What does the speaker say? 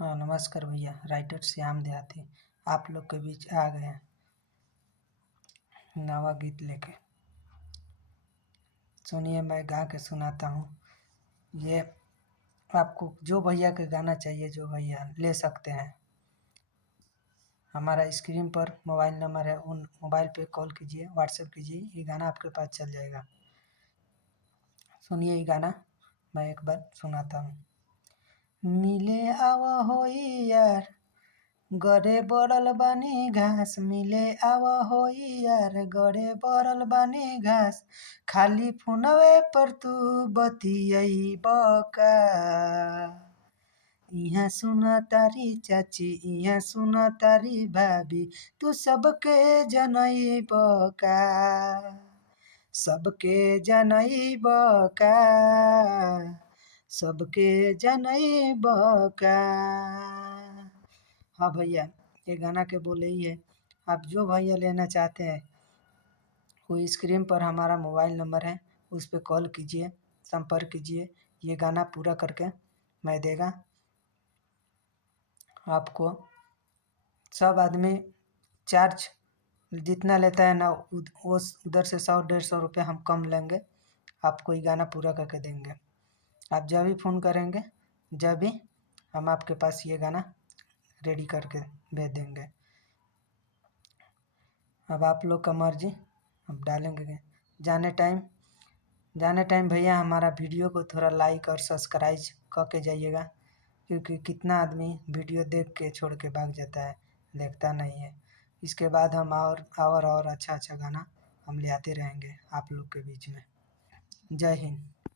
हाँ नमस्कार भैया, राइटर श्याम देहाती आप लोग के बीच आ गए हैं नवा गीत लेके। सुनिए मैं गा के सुनाता हूँ। ये आपको जो भैया के गाना चाहिए जो भैया ले सकते हैं। हमारा स्क्रीन पर मोबाइल नंबर है, उन मोबाइल पे कॉल कीजिए, व्हाट्सएप कीजिए, ये गाना आपके पास चल जाएगा। सुनिए ये गाना मैं एक बार सुनाता हूँ। मिले आवा हो यार, गड़े बड़ल बानी घास, मिले आवा हो यार, गड़े बड़ल बानी घास, खाली फोनवे पर तू बतियैब का। इहाँ सुन तारी चाची, इहाँ सुन तारी भाभी, तू सबके जनैब का, सबके जनैब का, सबके जनैब का। हाँ भैया, ये गाना के बोले ही है। आप जो भैया लेना चाहते हैं वो स्क्रीन पर हमारा मोबाइल नंबर है, उस पर कॉल कीजिए, संपर्क कीजिए। ये गाना पूरा करके मैं देगा आपको। सब आदमी चार्ज जितना लेता है ना वो उधर से 100-150 रुपये हम कम लेंगे, आपको ये गाना पूरा करके देंगे। आप जब भी फ़ोन करेंगे, जब भी हम आपके पास ये गाना रेडी करके भेज देंगे। अब आप लोग का मर्जी, अब डालेंगे। जाने टाइम भैया हमारा वीडियो को थोड़ा लाइक और सब्सक्राइब करके जाइएगा, क्योंकि कितना आदमी वीडियो देख के छोड़ के भाग जाता है, देखता नहीं है। इसके बाद हम और अच्छा अच्छा गाना हम ले आते रहेंगे आप लोग के बीच में। जय हिंद।